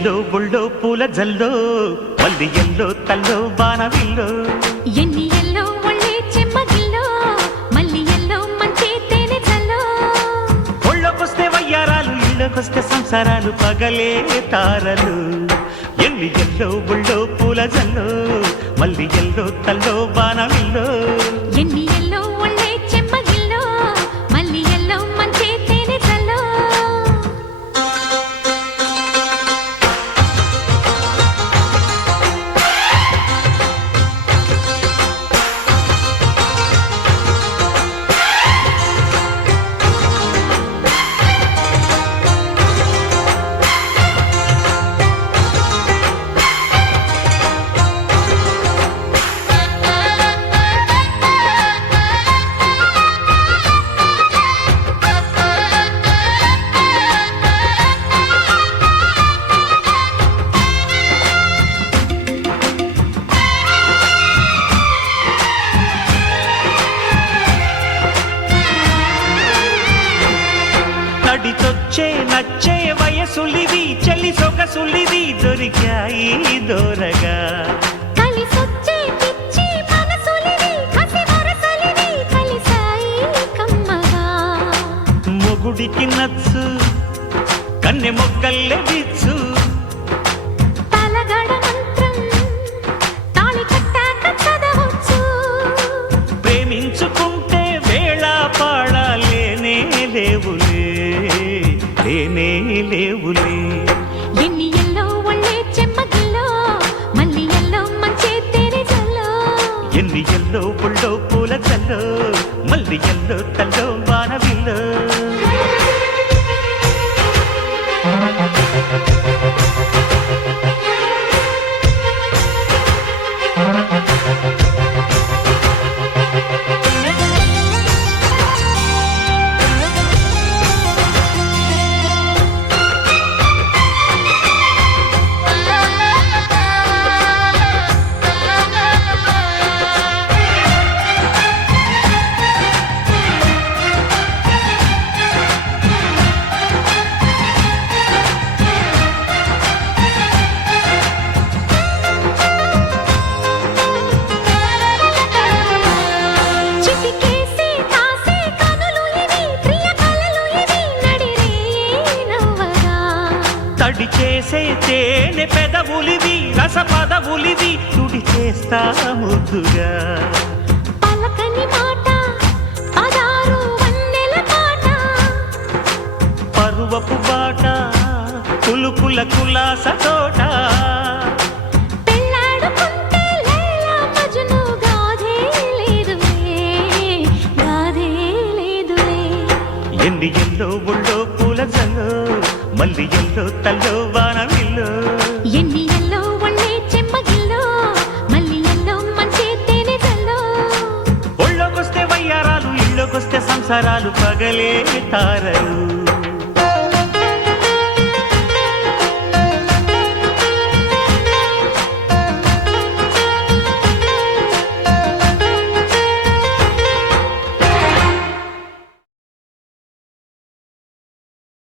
yellow బుళ్ళో పూల జల్లో మల్లి yellow తల్లో బాణవిల్లో ఎన్ని ఎల్లో ఒళ్ళే చెమ్మగిల్లో మల్లి ఎల్లో మంచి తేనె జల్లో ఒళ్ళొకొస్తే వయ్యారాలు ఇళ్ళకొస్తే సంసారాలు పగలే తారలు ఎన్ని ఎల్లో బుళ్ళో పూల జల్లో మల్లి ఎల్లో తల్లో బాణవిల్లో ఎన్ని ఎల్లో ఒళ్ళే చెమ్మగిల్లో మల్లి ఎల్లో మంచి తేనె జల్లో తడిచొచ్చే నచ్చే వయసులివి చెలి సొగసులివి దొరికాయి దూరగా కలిసొచ్చే పిచ్చి మనసులివి కసి వరసలివి కలిసాయి కమ్మగా మొగుడికి నచ్చు కన్నె మొగ్గల్లె విచ్చు తలగడ మంత్రం తాళి కట్టాక చదవచ్చు ప్రేమించుకుంటే వేళ పాడాలేనే లేవులే లేనే లేవులే ఎన్ని ఎల్లో ఒళ్ళే చెమ్మగిల్లో మల్లి ఎల్లో మంచి తేనె జల్లో ఎన్ని ఎల్లో బుళ్ళో పూల జల్లో మల్లి ఎల్లో తల్లో బాణవిల్లో చిటికేసి కాసే కనులు ఇవి ప్రియ కలలు ఇవి నడిరే నవ్వగా తడి చేసే తేనె పెదవులివి రస పదవులివి తుడి చేస్తా ముద్దుగా పలకని మాట పదారు వన్నెల పాట పరువపు బాట కులుకుల కులాస తోట పెళ్ళాడుకుంటే లైలా మజ్ను గాథే లేదులే గాథే లేదులే ఎన్ని ఎల్లో బుళ్ళో పూల జల్లో మల్లి ఎల్లో తల్లో బాణవిల్లో ఎన్ని ఎల్లో ఒళ్ళే చెమ్మగిల్లో మల్లి ఎల్లో మంచి తేనె జల్లో ఒళ్ళోకొస్తే వయ్యారాలు ఇళ్ళకొస్తే సంసారాలు పగలే తారలు